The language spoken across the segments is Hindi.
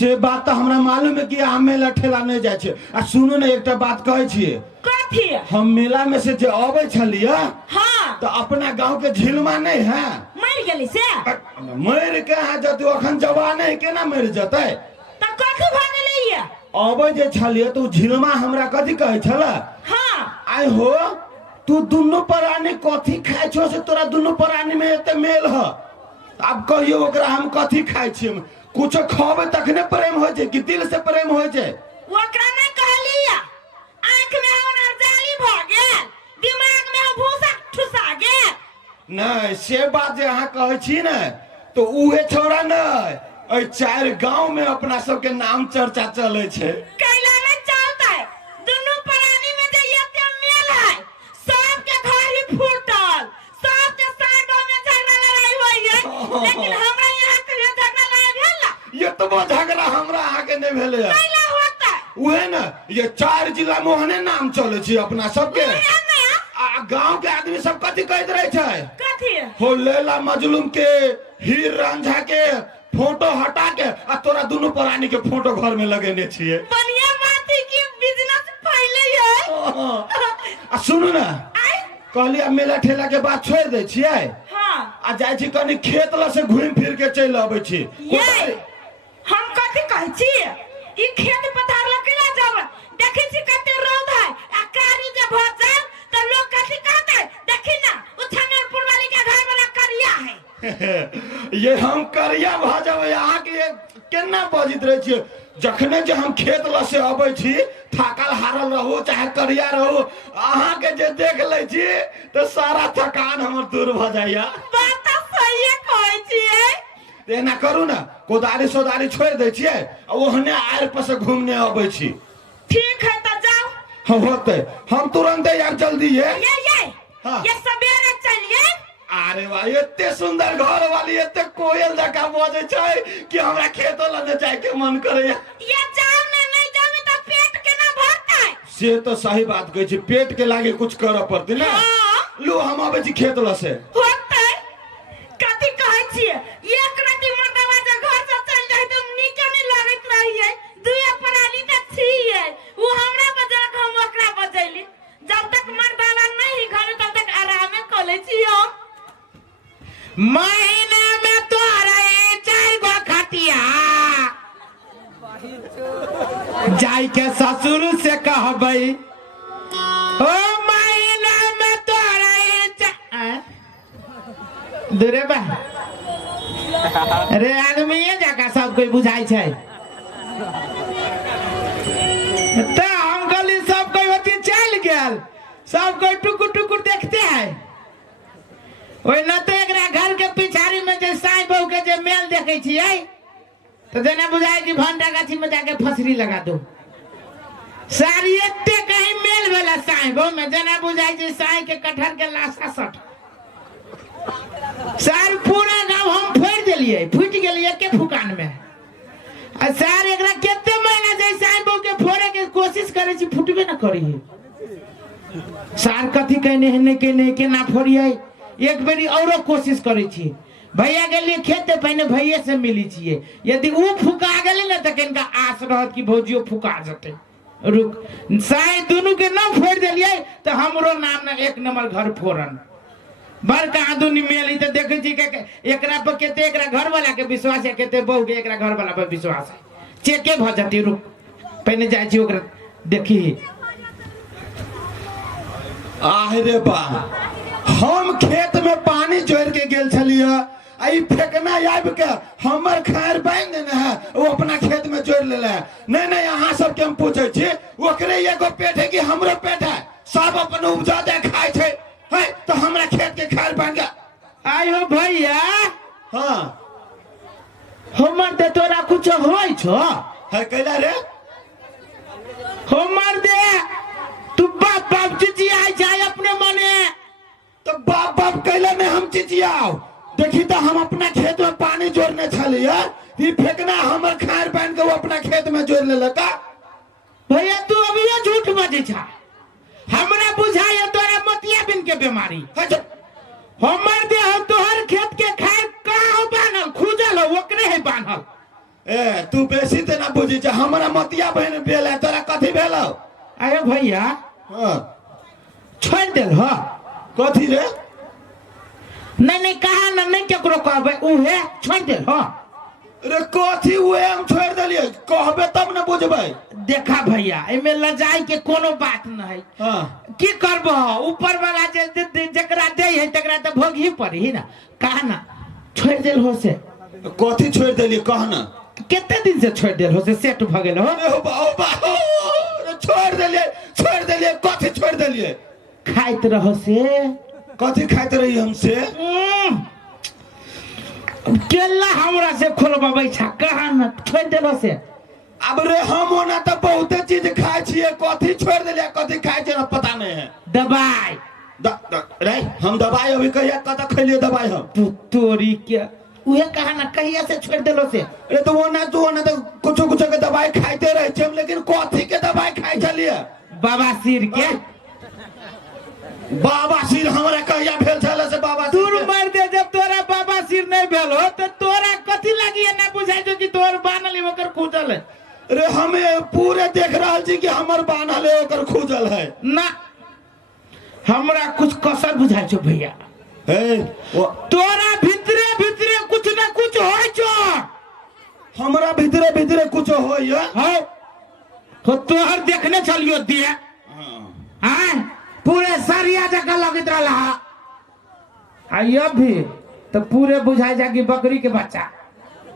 से बात तो हमरा मालूम है कि अहाँ मेला ठेला नहीं जाए छे। आ सुनो ने एक बात कहे छिए। कथी? हम मेला में से जे आवे छलिए हाँ तो अपना गांव के झिलमा नहीं है मर गेली से मर के आ जते अखन जवान है केना मर जते त कथी भ गेलै ये? आवे जे छलिए तो झिलमा हमरा कथी कहे छला? हाँ आय हो तू दुनु प्राणी कथी खाय छो से तोरा दुनु प्राणी में एते मेल ह। अब कहियो ओकरा हम कथी खाय छी? कुछ खावे तखने प्रेम हो छै कि दिल से प्रेम हो छै? ओकरा ने कहलिया आंख में ओनर जाली भ गेल, दिमाग में भूसा ठुसा गेल। नहीं से बात जे अहाँ कहे छी ने तो उहे छोड़ा नहीं ए चार गांव में अपना सब के नाम चर्चा चले छे। कैला ने चलतै दुनु प्राणी में जे एते मेल है सब के घर ही फूटल, सब के साइडो में झगड़ा लड़ाई होई है, लेकिन हमरा यहाँ के झगड़ा नहीं भेल। ये तो वो झगड़ा हमरा आगे नहीं भेले है। कैला होता उहे ना ये चार जिला में ओहने नाम चले छी अपना सब के। आ गांव के आदमी सब कथी कहत रहे छै? कथी? हो लैला मजलूम के हीर रांझा के फोटो हटा के आ तोरा दुनु प्राणी के फोटो घर में लगेने छिए। बढ़िया बात है कि बिजनेस फैले है। आ सुनु ना कहलिए मेला ठेला के बात छोड़ दे छिए। हाँ आ जाय छी कनी खेत ल से घूम फिर के चल आबै छी। ये हम कथी कहै छी? ई खेत पथार ल केला जाब देखै छी कते रौद है आ कारी जे भ जाय त लोग कथी कहतै? देखी ना उछनरपुर वाली के घर वाला करिया है। ये हम करिया भ जाबै अहाँ के केना बजित रहे छी? जखने जे हम खेत ल से आबै छी थाकल हारल रहू चाहे करिया रहू अहाँ के जे देख ले छी तो सारा थकान हमर दूर भ जाइया। बात त सही कहै छी। एना करू ना कोदारी सोदारी छोड़ दे छिए आ ओहने आर पर से घूमने आबै छी। ठीक है त जाओ। हाँ होते हम तुरंत यार जल्दी है। ये हाँ। ये सवेरे चलिए। अरे वाह एते सुंदर घर वाली एते कोयल जका बजे छै कि हमरा खेतो लने जाय के मन करे। ये जाओ ना नहीं जाओ त पेट केना भरतै? से तो सही बात कहै छी पेट के लागे कुछ करऽ पड़तै ना। हाँ। लो हम आबै छी खेत ल से। होतै कथी कहै छी? एक रति मर्दवा जे घर से चल जाय त नीके नहीं लागत रहिए। दुए प्राणी त छिए वो हमरा बजा हम ओकरा बजैली। जब तक मर्दवा नहीं घर तब तक आराम कर ले छी हम। महीना में तोरा 4 गो खटिया जाय के ससुर से कहबै ओ महीना में तोरा दूरे बा रे आदमीए जका सब कोई बुझाई छै। तो हम गली सब कोई होती चल गेल सब कोई टुकुर टुकुर देखते है। ओइ न तो एकरा घर के पिछाड़ी में जे साईं बहू के जे मेल देखे छियै तो जेना बुझाय कि भंडा गाछी में जाके फसरी लगा दो। सारी एते कहीं मेल भेला साईं बहू में जेना बुझाय छै साईं के कटहर के लाशा सट। सार पूरा गांव हम फोड़ देलिए फूट गेलिए के फुकान में। आ सार एकरा केते महीना जे साईं बहू के फोड़े के कोशिश करे छी फुटबे न करी। सार कथी कहने है नहीं के ना फोड़िए एक बेरी औरो कोशिश करे छी भैया के लिए खेते पहले भैया से मिली छिए। यदि वो फुका गेली ना त किनका आस रहत कि भौजियो फुका जते। रुक साईं दोनों के ना फोड़ देलिए तो हमरो नाम ना 1 नंबर घर फोड़न बड़का आदमी मेली तो देखे छी के एकरा पर केते एकरा घर वाला के विश्वास है केते बहू के एकरा घर वाला पर विश्वास है चेके भ जती। रुक पहले जाय छी ओकरा देखी। आहे बा हम खेत में पानी जोड़ के गेल छलिए आई फेकना आब के हमर खायर बांध देने है वो अपना खेत में जोड़ लेले है। नहीं नहीं अहाँ सब के हम पूछे छी ओकरे एगो पेट है कि हमरो पेट है? सब अपन उपजा दे खाय छै है तो हमरा खेत के खायर बांध के आई हो भैया। हाँ हमर दे तोरा कुछ होय छो है कैला रे? हमर दे तू बाप बाप चिचियाई जाय अपने मने तो बाप बाप कैला में हम चिचियाओ देखी तो हम अपना खेत में पानी जोड़ने छलिए ई फेकना हमर खायर बांध के वो अपना खेत में जोड़ लेले का? भैया तू अभी झूठ बजे छा। हमरा बुझाय तोरा मोतिया बिन के बीमारी हमर दे तोहर खेत के खायर का हो बानल खुजल हो ओकरे है बानल ए तू बेसी ते ना बुझी छ हमरा मतिया बहन भेल है तोरा कथी भेलौ अरे भैया हां छोड़ देल हो कथी रे नहीं कहा ना नहीं केकरो कहबे उहे छोड़ देल हो रे कथी हुए हम छोड़ देलिए कहबे तब ना बुझबै देखा भैया एमे लजाई के कोनो बात न है हां की करबो ऊपर वाला जकरा दे है तकरा त भोगी पड़ी ना कहा ना छोड़ देल हो से कथी छोड़ देलिए कह ना कितने दिन से छोड़ देल हो से सेट भ गेल हो अरे बाबा छोड़ देलिए कथी छोड़ देलिए खाइत रहो से कथी खाइत रही हमसे केला हमरा से खोलबाबै छ कहा न छोड़ देलो से अब रे हम ओना तो बहुते चीज खाए छिए कथी छोड़ देलिए कथी खाए छै ना पता नहीं है दवाई रे हम दवाई अभी कहिया कत खैलिए दवाई हम तोरी के उहे कहा ना कहिया से छोड़ देलो से रे तो ओना तो कुछ के दवाई खाइते रहे छिए लेकिन कथी के दवाई खाए छलिए बाबा सिर के बाबा सिर हमरा कहिया भेल छले से बाबा दूर मार दे जब तोरा बाबा सिर नहीं भेल हो तो तोरा कथी लागी ना बुझाई जो कि तोर बानल ओकर खुजल है रे हमें पूरे देख रहल छी कि हमर बानल है ओकर खुजल है ना हमरा कुछ कसर बुझाई छो भैया हे तोरा भीतरे भीतरे कुछ ना कुछ होय छो हमरा भीतरे भीतरे कुछ होय हो तोहर देखने चलियो दे हां पूरे सरिया जगह लगित रहा आइयो भी तो पूरे बुझाई जा कि बकरी के बच्चा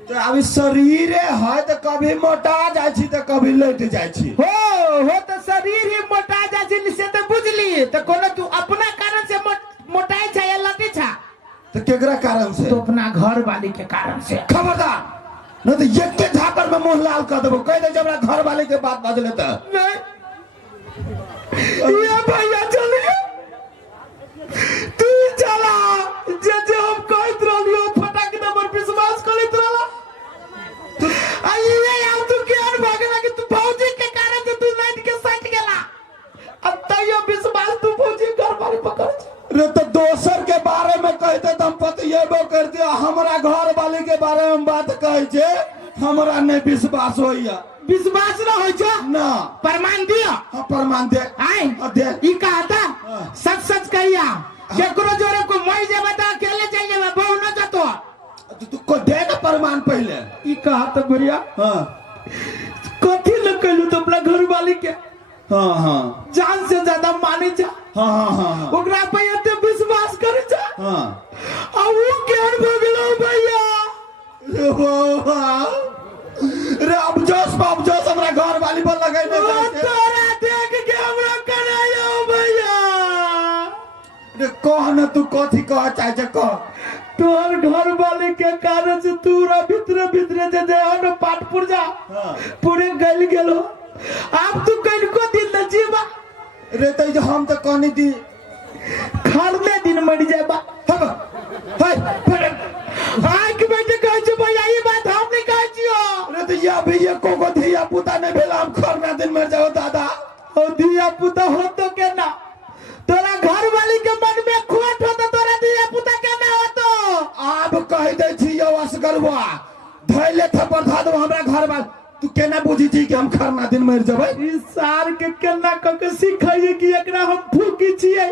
तो अभी शरीर है तो कभी मोटा जाय छी तो कभी लट जाय छी हो तो शरीर ही मोटा जाय छी से तो बुझली तो कोनो तू अपना कारण से मोटाई छ या लटी छ तो केकरा कारण से तो अपना घर वाली के कारण से खबरदार नहीं तो एक के झापर में मुंह लाल कर देबो कह दे जब घर वाले के बात बदले तो ये भैया चलिए तू चला जे हम कहत रहलियो फटाक नंबर विश्वास करत रहला तू आइए यार तू केन भागला कि तू भौजी के कारण से तू लाइट के सट गेला अब तइयो विश्वास तू भौजी घर वाली पकड़ रे तो दोसर के बारे में कहते तो हम पतिएबो कर दिया हमरा घर वाले के बारे में बात कहे छे हमरा नहीं विश्वास होइया विश्वास न हो छ ना प्रमाण दियो हां प्रमाण दे आए दे ई कहता सच सच कहिया केकरो जोरे को मई जे बता अकेले चल जेबा बहु न जतो तू को दे ना प्रमाण पहले ई कहता भैया हां कथी ल कहलू तो अपना घर वाली के हां जान से ज्यादा माने जा हां ओकरा पे एते विश्वास करे जा हां आ वो केन भगलो भैया रे वाह रे अब जोश हमरा घर वाली पर लगाई में तोरा देख के हमरा करायो भैया रे कह न तू कथी कह चाहे छ कह तोर घर वाले के कारण से तूरा भीतर भीतर जे देहन पाटपुर जा पूरे गल गेलो अब तू कल को दिन न जीवा रे त जो हम त कहनी दी खरले दिन मर जाबा हाय हाय के बेटे कह छ भैया ये बात हम नहीं कह छियो रे तो या भी ये को धिया पुता नहीं भेला हम खरना दिन मर जाओ दादा ओ धिया पुता हो तो के ना तोरा घर वाली के मन में खोट हो तो तोरा धिया पुता के ना हो तो अब कह दे छी यो असगरवा धैले थप्पड़ धा दो हमरा घर वाल तू केना बुझी छी कि हम खरना दिन मर जबै ई सार के केना क के सिखाइए कि एकरा हम फूकी छिए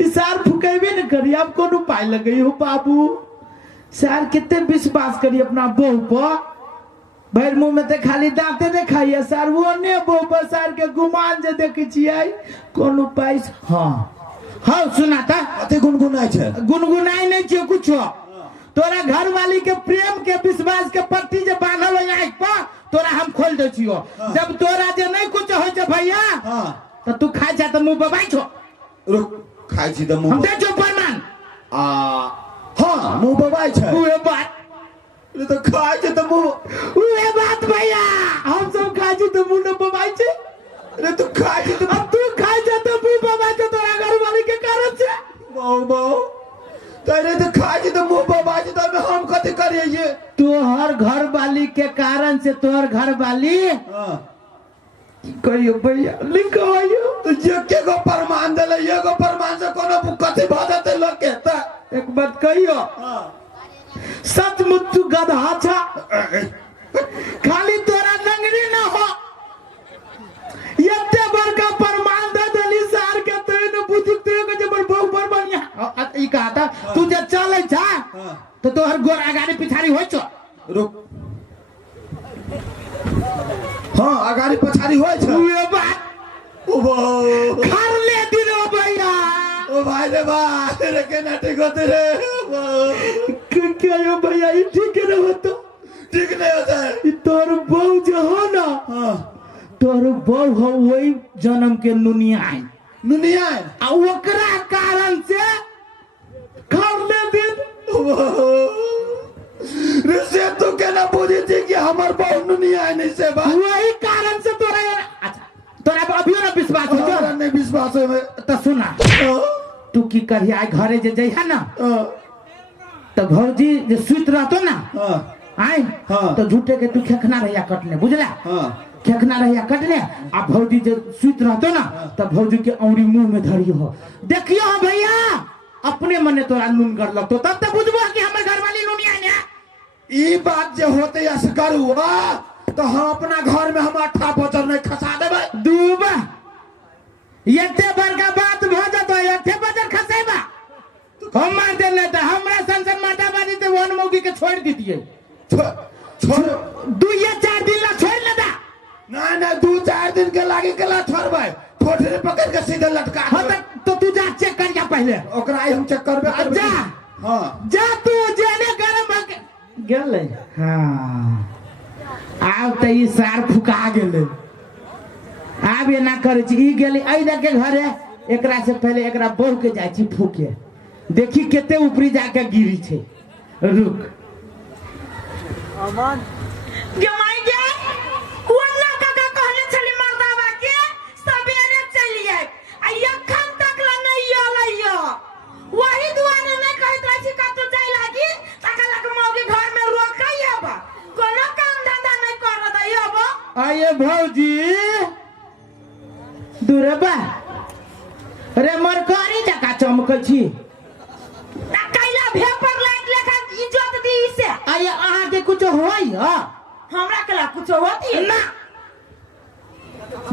ई सार फुकेबे न करी अब कोन उपाय लगई हो बाबू सार कितने विश्वास करी अपना बहू पर भैर मुंह में ते खाली दांते ने खाइए सार वो ने बहू पर सार के गुमान जे देखै छिए कोन उपाय हां हां सुना ता अते गुनगुनाई छै गुनगुनाई नहीं छै कुछो तोरा घर वाली के प्रेम के विश्वास के पट्टी जे बांधल हो आंख पर तोरा हम खोल दे छियो जब तोरा जे नहीं कुछ होय छै भैया हां तो तू खाइ जा त मुंह बबाई छो रुक खाइ छी त मुंह हम दे छो प्रमाण हां मुंह बबाई छै उहे बात रे तो खाइ छै त मुंह उहे बात भैया हम सब खाइ छी त मुंह न बबाई छै रे तू खाइ छी त अब तू खाइ जा त मुंह बबाई छै तोरा घर वाली के कारण से बहु तेरे तो खाइ छी त मुंह बबाई छै त हम कथि करिए ये तोहर घर वाली के कारण से तोहर घर वाली हां कहियो भैया लिखवाइयो तो ये के गो प्रमाण देले ये गो प्रमाण से कोनो कथि भजते लोग कहता एक बात कहियो हां सचमुच तू गधा छा तो तोहर गोर आगाड़ी पिछाड़ी हो छो रुक हाँ अगाड़ी पछाड़ी होय छै उहे बात ओ खर ले दिलो भैया भाई रे भाई रे केना ठीक होते रे क्या यो भैया ई ठीक न होतो ठीक नहीं होता है ई तोर बहू जे हो ना हाँ तोर बहू हो वही जन्म के नुनिया है दुनिया आ ओकरा कारण से खर ले दिन रे से तू केना बुझी थी कि हमर बहु दुनिया है नहीं से बात वही कारण से तोरा अच्छा तोरा अभियो ना विश्वास हो हमरा नहीं विश्वास है में तो सुना तू की करिया आई घरे जे जइहा ना तो भौजी जे सुत रहतो ना आए हाँ। तो झूठे के तू खेखना रहिया कटने बुझला खेखना रहिया कटने आ भौजी जे सुत रहतो ना तो भौजी के औरी मुंह में धरियो हो देखियो हो भैया अपने मने तोरा नून कर लगतो तब तो बुझबो कि हमर घरवाली नूनिया ने ई बात जे होते असगर हुआ तो हम अपना घर में हम 8 बजर नहीं खसा देबे दूबा एते बड़का बात भ जतो एते बजर खसेबा हम मार दे न त हमरा संसन माता बाजी ते वन मौगी के छोड़ दीतिए छोड़ 2-4 दिन ला छोड़ ले दा ना 2-4 दिन के लागे केला छोड़बे ठोठरी पकड़ के सीधे लटका हां तो तू जा चेक कर जा पहले ओकरा आई हम चेक करबे जा हां जा तू जेने गरम भ गेले हां आब त ई सार फुका गेले आब एना करे छी ई गेली आई के घरे एकरा से पहले एकरा बहू के जाय छी फूके देखी केते ऊपरी जाके गिरी छे रुक अमन गमाई गे कोना काका कहले छली मर्दावा के सबेरे चली आइ आ यखन तक ल नहीं आलैया वही दुआरे नहीं कहत रही छी कतौ जाय लागी तकला के मौगी घर में रोकैया बा कोनो काम धंधा नहीं कर दैया बा आये भौजी दुरबा रे मरकारी जका चमकै छी कैला भेपर लाइट लेखा इज्जत दी से आये अहाँ के कुछ होई ह हमरा केला कुछ होती ना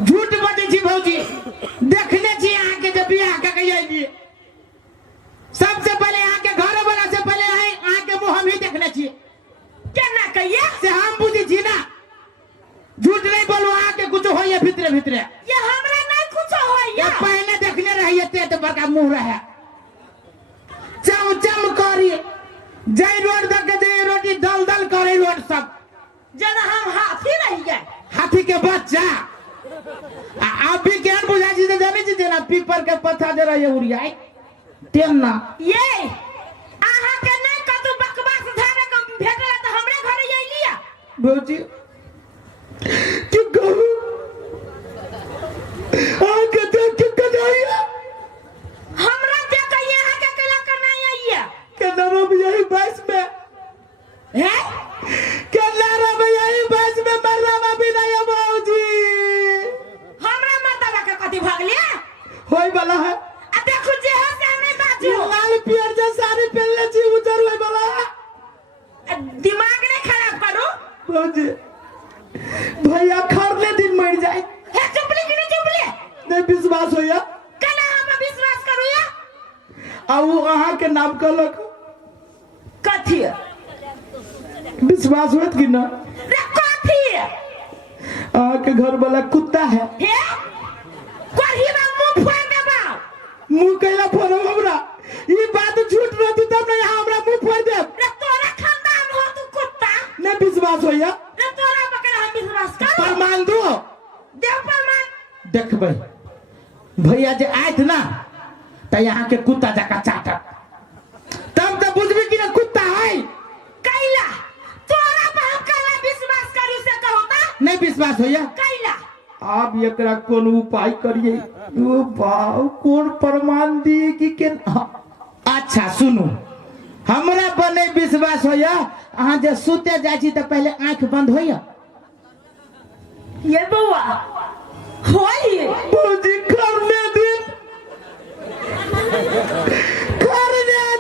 झूठ बजै छी भौजी देखने छी अहाँ के जब बियाह के गइली सबसे पहले अहाँ के घर वाला से पहले अहाँ के मुंह हम ही देखने छी केना कहिए से हम बुझी छी ना झूठ नहीं बोलू अहाँ के कुछ होइए भीतरे भीतरे ये हमरा नहीं कुछ होइया ये पहले देखने रहिए ते तो बड़का मुंह रहे चम चम करी जय रोड तक जय रोटी दल दल करे रोड सब जना हम हाथी रह गए हाथी के बच्चा आप भी क्या बुझा जी जाने छी जेना पीपर के पत्ता जे रहे उड़ियाई तेम ना ये आहा के नहीं कतु बकवास धारे को भेटला त हमरे घरे आइलिया भौजी कि कहूं आके देख के कदाइया हमरा देख के यहाँ के केला कर नहीं आइया के नरो भी यही बस में है के नरो भी यही बस में मरवा भी नहीं भौजी हमरा मर्दवा के कथि भगले होई वाला है आ देखो जे है से नहीं बाजू लाल पियर जे साड़ी पहनले छी उजर होई वाला दिमाग नहीं खराब करो भौजी भैया खरले दिन मर जाए हे चुपली कि नहीं चुपली नहीं विश्वास होया कना हम विश्वास करू या आ वो अहाँ के नाम कहलक कथि विश्वास होत कि ना रे कथि अहाँ के घर वाला कुत्ता है हे कोही में मुंह फोड़ देबा मुंह कैला फोड़ो हमरा ई बात झूठ रहती तब नहीं हमरा मुंह फोड़ दे रे तोरा खानदान हो तू कुत्ता नहीं विश्वास होया रे तोरा पकड़ हम विश्वास कर प्रमाण दो देव प्रमाण देखबै भैया जे आयत ना त यहाँ के कुत्ता जका चाटत तब तो बुझबी कि ना कुत्ता है कैला तोरा पे हम कैला विश्वास करू से कहता नहीं विश्वास होया कैला आप एकरा कोन उपाय करिए ओ बाऊ कोन प्रमाण दिए कि के अच्छा सुनो हमरा बने विश्वास होया अहाँ जे सुते जाइ छी त पहले आंख बंद होया ये बउआ होई भौजी करने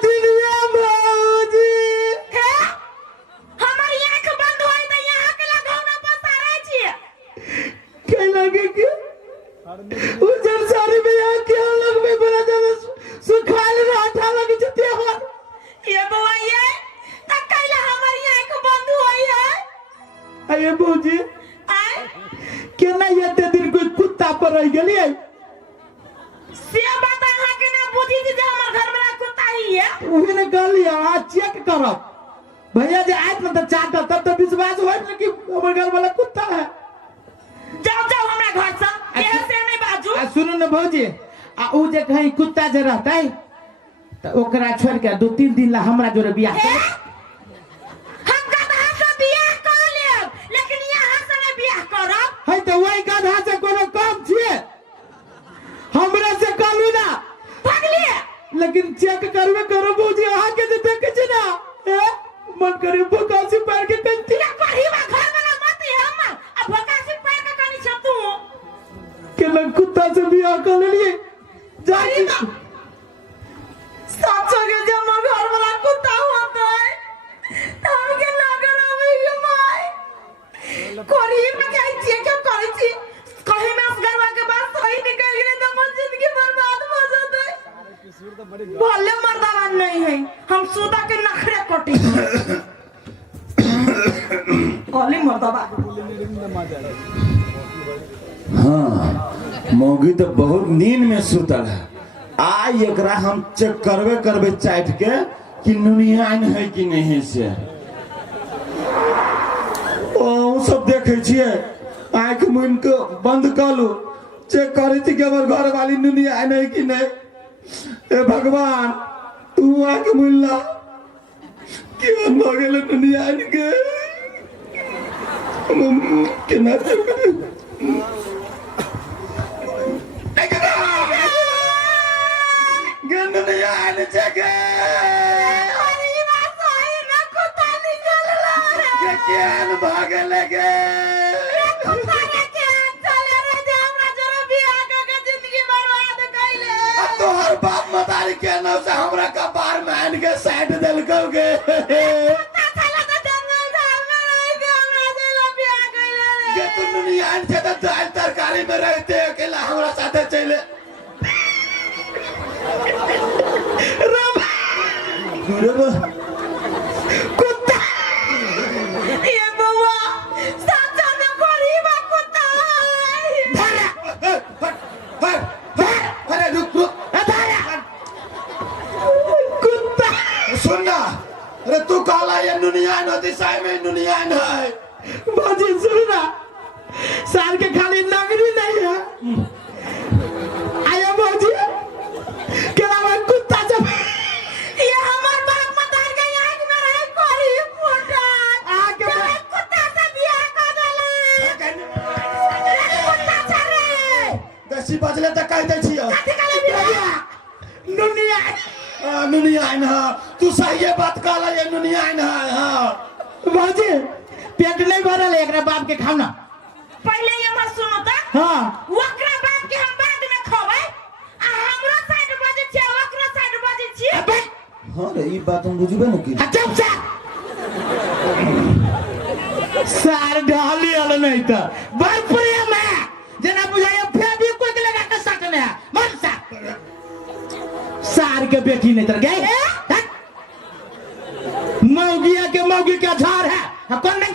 दिन या भौजी है हमारी आंख बंद होई त यहाँ के लगाव ना पसारे छिए के लगे के उजर साड़ी में यहाँ क्या लगबे बड़ा ज्यादा सुखाल रहता लगे जते हो ये बउआ ये भौजी आय केना एते दिन कोई कुत्ता पर रह गेलिए से बात अहाँ के ना बुझी जे हमर घर वाला कुत्ता ही है उहे ने कहलिए आ चेक करब भैया जे आइत न त चाट तब तो विश्वास होइत न कि हमर घर वाला कुत्ता है। जाओ जाओ हमरा घर से एहे से नहीं बाजू। सुनो न भौजी आ उ जे कहीं कुत्ता जे रहतै त ओकरा छोड़ के 2-3 दिन ला हमरा जोरे बियाह कर हम गधा से बियाह कर लेब लेकिन यहाँ से नहीं बियाह करब। है त वही गधा से कोनो काम छिए हमरा से कहलू ना भागलिए लेकिन चेक करबे करो भौजी अहाँ के जे देखे छी ना मन करे भोकासी पैर के कंती ना परिवा घर वाला मत है हम अब भोकासी पैर के कनी छ तू के लग कुत्ता से बियाह कर लिए जाई ना सच के जब घर वाला कुत्ता होता है हम के लगन आवे ये माय कोरी में कहीं जे क्या करे छी कहीं में उस घरवा के बात सही निकल गई तो मन जिंदगी बर्बाद हो जाता है। भले मर्दावान नहीं है हम सुदा के नखरे कोटी ओली मर्दावा। हाँ मौगी तो बहुत नींद में सुतल है आज एकरा हम चेक करबे चाट के कि नुनियान है कि नहीं से ओ सब देखे छिए आंख मुन के बंद कर लू चेक करे थी कि हमर घर वाली नुनियान है कि नहीं। ए भगवान तू आंख मुल्ला कि हम हो गेल नुनियान के केना नुनियान जगे अरे बात सही ना कुत्ता निकल ला रे केन भागे लगे कुत्ता के केन चले रे जे हमरा जोरे बियाह के जिंदगी बर्बाद कइले अब तो हर बाप मतारी के नाम से हमरा कपार में आन के साइड देलकोगे कुत्ता चला तो जंगल झाड़ में रह के हमरा जोरे बियाह कइले रे के तू नुनियान से तो दाल तरकारी में रहते अकेला हमरा साथे चले कुत्ता ये बउआ साचा में गरीब कुत्ता है अरे रुक कुत्ता सुनना अरे तू काला ये नुनियान होती साई में नुनियान है भौजी सुनना साल के खाली नगरी नहीं है आया भौजी केला में कुत्ता जब ये हमार बाप मतार के आंख में रहे कोरी फुटा आके कुत्ता से बियाह कर देले कुत्ता छरे दसी बजले तक कह दे छियो कथि करे बियाह नुनिया नुनियान है तू सही बात कहला ये नुनियान है हां भौजी पेट नहीं भरल है एकरा बाप के खाना पहले ये मत सुनो त हां ओकरा बाप के हम बाद में खबै आ हमरो साइड बजे छै ओकरो साइड बजे छी अबे हां रे ई बात हम बुझबे न की चुप सा सार ढाली वाला नहीं था बरपुरिया में जना बुझाया फेबी कोई के लगा के सटने मन सा सार के बेटी नहीं तर गए मौगिया के मौगी का झाड़ है कौन नहीं